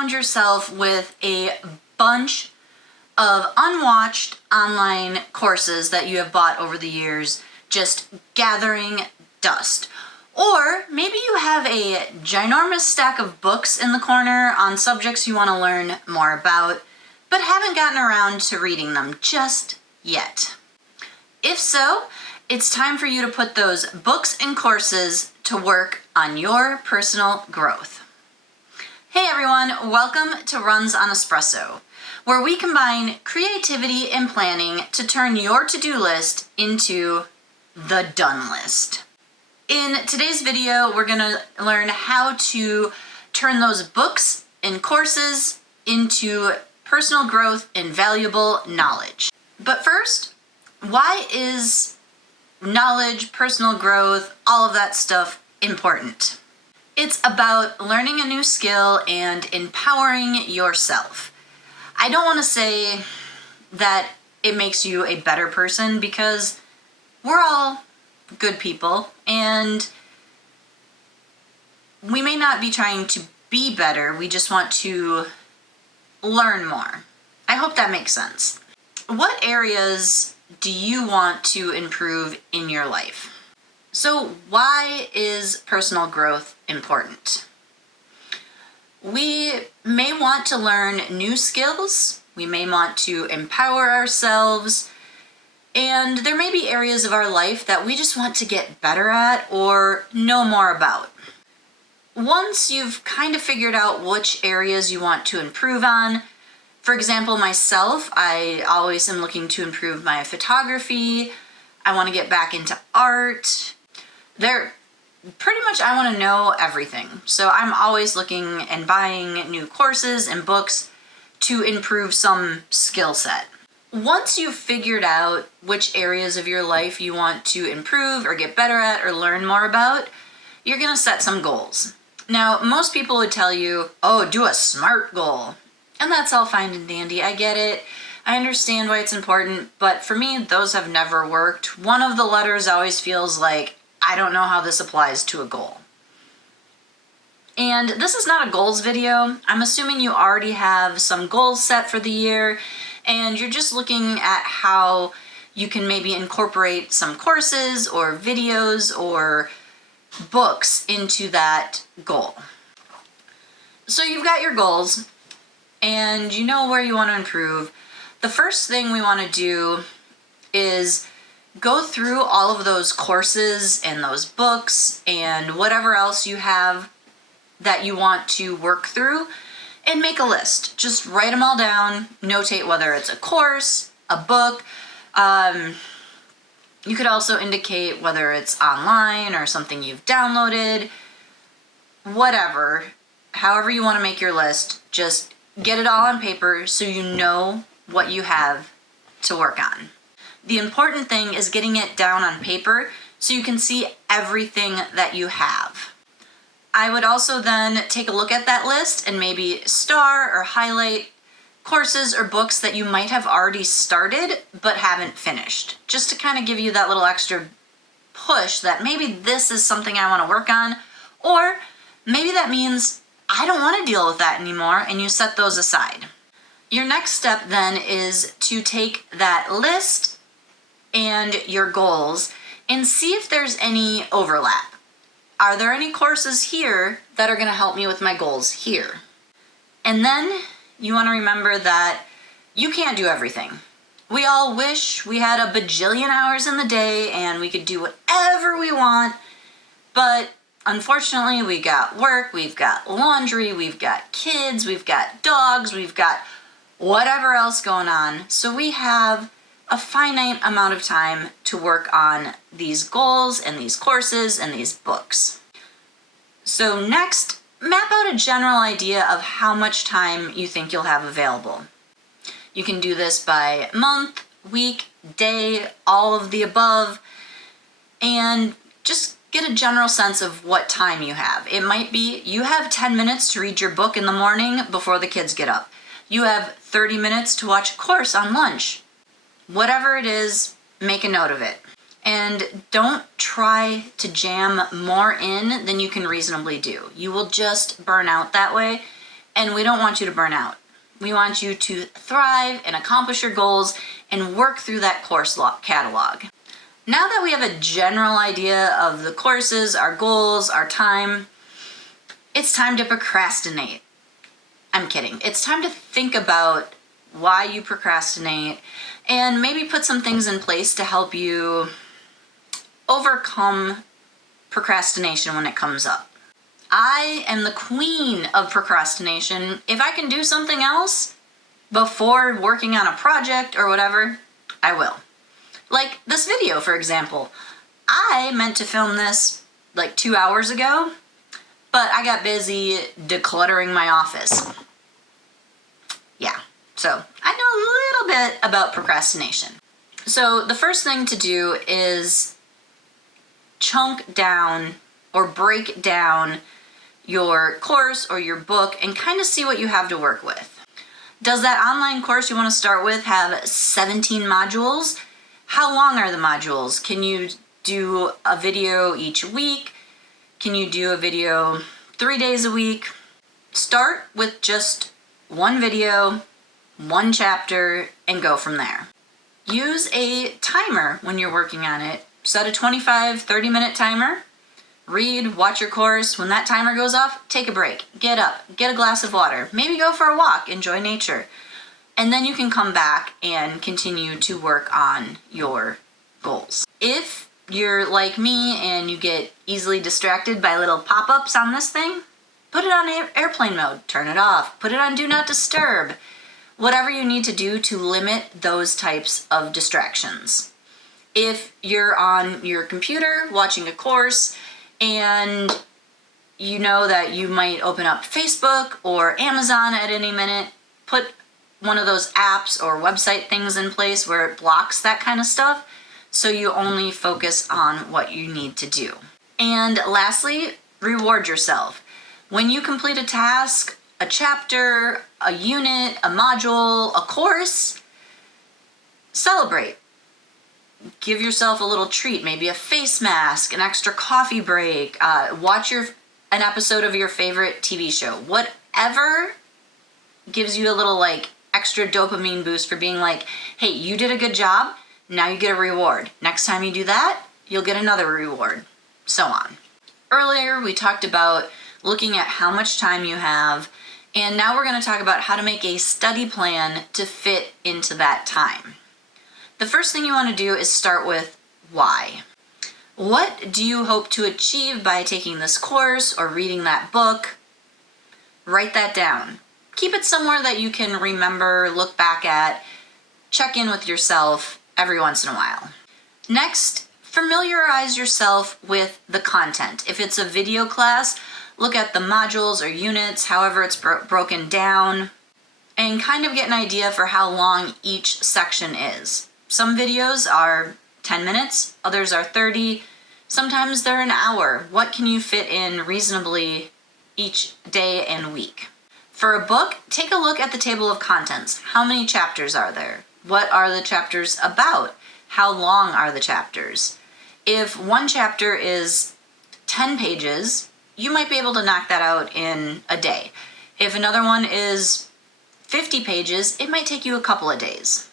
found yourself with a bunch of unwatched online courses that you have bought over the years just gathering dust. Or maybe you have a ginormous stack of books in the corner on subjects you want to learn more about, but haven't gotten around to reading them just yet. If so, it's time for you to put those books and courses to work on your personal growth. Hey everyone, welcome to Runs on Espresso, where we combine creativity and planning to turn your to-do list into the done list. In today's video, we're going to learn how to turn those books and courses into personal growth and valuable knowledge. But first, why is knowledge, personal growth, all of that stuff important? It's about learning a new skill and empowering yourself. I don't want to say that it makes you a better person, because we're all good people and we may not be trying to be better, we just want to learn more. I hope that makes sense. What areas do you want to improve in your life? So why is personal growth important? We may want to learn new skills, we may want to empower ourselves, and there may be areas of our life that we just want to get better at or know more about. Once you've kind of figured out which areas you want to improve on, for example, myself, I always am looking to improve my photography. I want to get back into art. Pretty much I want to know everything. So I'm always looking and buying new courses and books to improve some skill set. Once you've figured out which areas of your life you want to improve or get better at or learn more about, you're going to set some goals. Now, most people would tell you, oh, do a SMART goal. And that's all fine and dandy. I get it. I understand why it's important. But for me, those have never worked. One of the letters always feels like, I don't know how this applies to a goal. And this is not a goals video. I'm assuming you already have some goals set for the year, and you're just looking at how you can maybe incorporate some courses or videos or books into that goal. So you've got your goals and you know where you want to improve. The first thing we want to do is go through all of those courses and those books and whatever else you have that you want to work through and make a list. Just write them all down, notate whether it's a course, a book. You could also indicate whether it's online or something you've downloaded, whatever. However you want to make your list, just get it all on paper so you know what you have to work on. The important thing is getting it down on paper so you can see everything that you have. I would also then take a look at that list and maybe star or highlight courses or books that you might have already started but haven't finished, just to kind of give you that little extra push that maybe this is something I want to work on, or maybe that means I don't want to deal with that anymore, and you set those aside. Your next step then is to take that list and your goals and see if there's any overlap. Are there any courses here that are going to help me with my goals here? And then you want to remember that you can't do everything. We all wish we had a bajillion hours in the day and we could do whatever we want, but unfortunately we got work, we've got laundry, we've got kids, we've got dogs, we've got whatever else going on. So we have a finite amount of time to work on these goals and these courses and these books. So next, map out a general idea of how much time you think you'll have available. You can do this by month, week, day, all of the above, and just get a general sense of what time you have. It might be you have 10 minutes to read your book in the morning before the kids get up. You have 30 minutes to watch a course on lunch. Whatever it is, make a note of it. And don't try to jam more in than you can reasonably do. You will just burn out that way, and we don't want you to burn out. We want you to thrive and accomplish your goals and work through that course catalog. Now that we have a general idea of the courses, our goals, our time, it's time to procrastinate. I'm kidding. It's time to think about why you procrastinate and maybe put some things in place to help you overcome procrastination when it comes up. I am the queen of procrastination. If I can do something else before working on a project or whatever, I will. Like this video, for example. I meant to film this like 2 hours ago, but I got busy decluttering my office. Yeah, so I know a little bit about procrastination. So the first thing to do is chunk down or break down your course or your book and kind of see what you have to work with. Does that online course you want to start with have 17 modules? How long are the modules? Can you do a video each week? Can you do a video 3 days a week? Start with just one video, one chapter, and go from there. Use a timer when you're working on it. Set a 25-30-minute timer. Read, watch your course. When that timer goes off, take a break. Get up, get a glass of water. Maybe go for a walk, enjoy nature. And then you can come back and continue to work on your goals. If you're like me and you get easily distracted by little pop-ups on this thing, put it on airplane mode, turn it off, put it on do not disturb. Whatever you need to do to limit those types of distractions. If you're on your computer watching a course and you know that you might open up Facebook or Amazon at any minute, put one of those apps or website things in place where it blocks that kind of stuff so you only focus on what you need to do. And lastly, reward yourself. When you complete a task, a chapter, a unit, a module, a course, celebrate. Give yourself a little treat, maybe a face mask, an extra coffee break, watch an episode of your favorite TV show. Whatever gives you a little extra dopamine boost for being like, hey, you did a good job, now you get a reward. Next time you do that, you'll get another reward, so on. Earlier, we talked about looking at how much time you have, and now we're going to talk about how to make a study plan to fit into that time. The first thing you want to do is start with why. What do you hope to achieve by taking this course or reading that book? Write that down. Keep it somewhere that you can remember, look back at, check in with yourself every once in a while. Next, familiarize yourself with the content. If it's a video class, look at the modules or units, however it's broken down, and kind of get an idea for how long each section is. Some videos are 10 minutes, others are 30, sometimes they're an hour. What can you fit in reasonably each day and week? For a book, take a look at the table of contents. How many chapters are there? What are the chapters about? How long are the chapters? If one chapter is 10 pages, you might be able to knock that out in a day. If another one is 50 pages, it might take you a couple of days.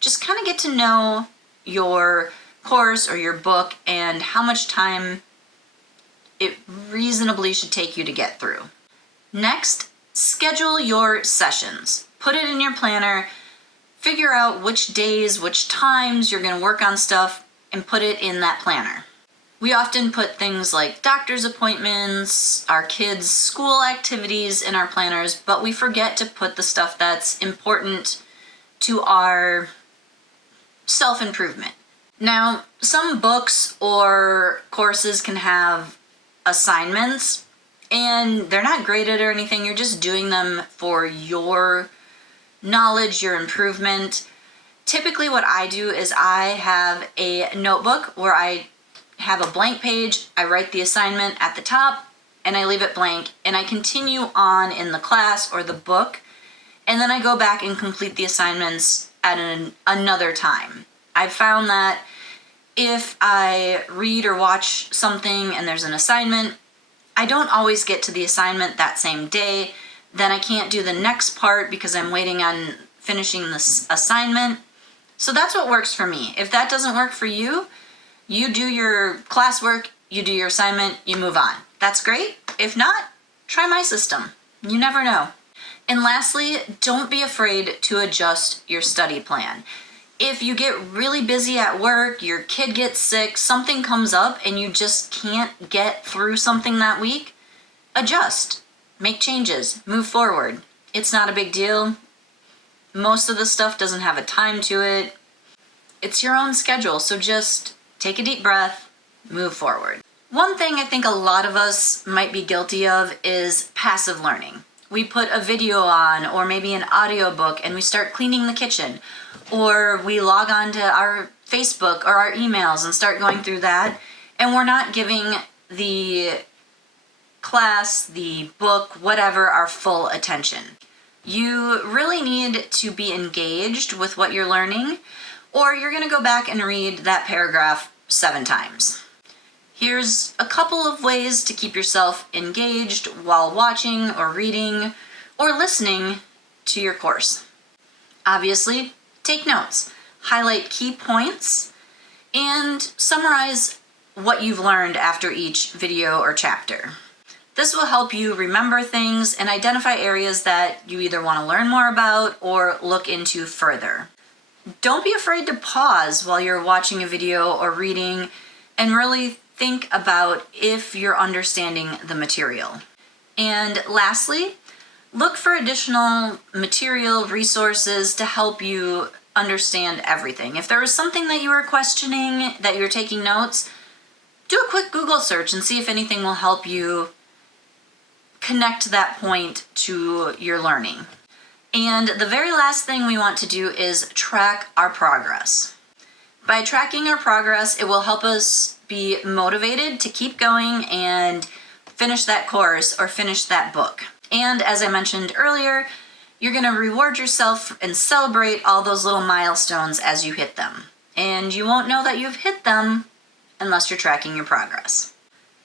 Just kind of get to know your course or your book and how much time it reasonably should take you to get through. Next, schedule your sessions. Put it in your planner, figure out which days, which times you're going to work on stuff, and put it in that planner. We often put things like doctor's appointments, our kids' school activities in our planners, but we forget to put the stuff that's important to our self-improvement. Now, some books or courses can have assignments, and they're not graded or anything. You're just doing them for your knowledge, your improvement. Typically what I do is I have a notebook where I have a blank page, I write the assignment at the top, and I leave it blank, and I continue on in the class or the book, and then I go back and complete the assignments at another time. I've found that if I read or watch something and there's an assignment, I don't always get to the assignment that same day, then I can't do the next part because I'm waiting on finishing this assignment. So that's what works for me. If that doesn't work for you, you do your classwork, you do your assignment, you move on. That's great. If not, try my system. You never know. And lastly, don't be afraid to adjust your study plan. If you get really busy at work, your kid gets sick, something comes up, and you just can't get through something that week, adjust, make changes, move forward. It's not a big deal. Most of the stuff doesn't have a time to it. It's your own schedule, so just take a deep breath, move forward. One thing I think a lot of us might be guilty of is passive learning. We put a video on or maybe an audiobook and we start cleaning the kitchen, or we log on to our Facebook or our emails and start going through that, and we're not giving the class, the book, whatever, our full attention. You really need to be engaged with what you're learning, or you're going to go back and read that paragraph 7 times. Here's a couple of ways to keep yourself engaged while watching or reading or listening to your course. Obviously, take notes, highlight key points, and summarize what you've learned after each video or chapter. This will help you remember things and identify areas that you either want to learn more about or look into further. Don't be afraid to pause while you're watching a video or reading and really think about if you're understanding the material. And lastly, look for additional material resources to help you understand everything. If there was something that you were questioning, that you're taking notes, do a quick Google search and see if anything will help you connect that point to your learning. And the very last thing we want to do is track our progress. By tracking our progress, it will help us be motivated to keep going and finish that course or finish that book. And as I mentioned earlier, you're going to reward yourself and celebrate all those little milestones as you hit them. And you won't know that you've hit them unless you're tracking your progress.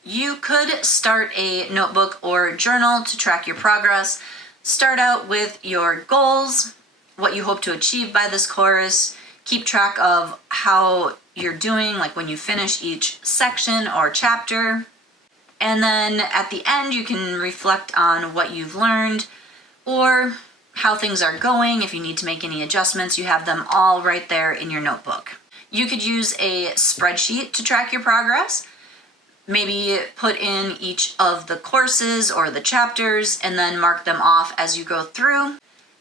You could start a notebook or journal to track your progress. Start out with your goals, what you hope to achieve by this course. Keep track of how you're doing, like when you finish each section or chapter. And then at the end, you can reflect on what you've learned or how things are going. If you need to make any adjustments, you have them all right there in your notebook. You could use a spreadsheet to track your progress. Maybe put in each of the courses or the chapters and then mark them off as you go through.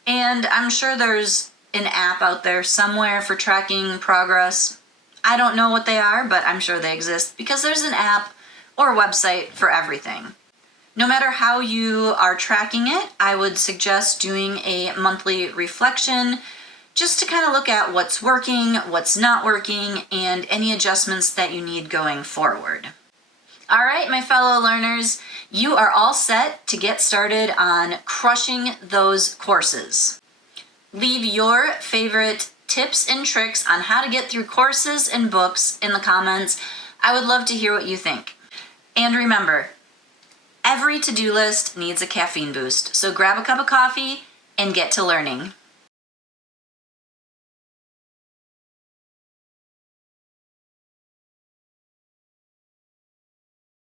And I'm sure there's an app out there somewhere for tracking progress. I don't know what they are, but I'm sure they exist because there's an app or a website for everything. No matter how you are tracking it, I would suggest doing a monthly reflection just to kind of look at what's working, what's not working, and any adjustments that you need going forward. All right, my fellow learners, you are all set to get started on crushing those courses. Leave your favorite tips and tricks on how to get through courses and books in the comments. I would love to hear what you think. And remember, every to-do list needs a caffeine boost, so grab a cup of coffee and get to learning.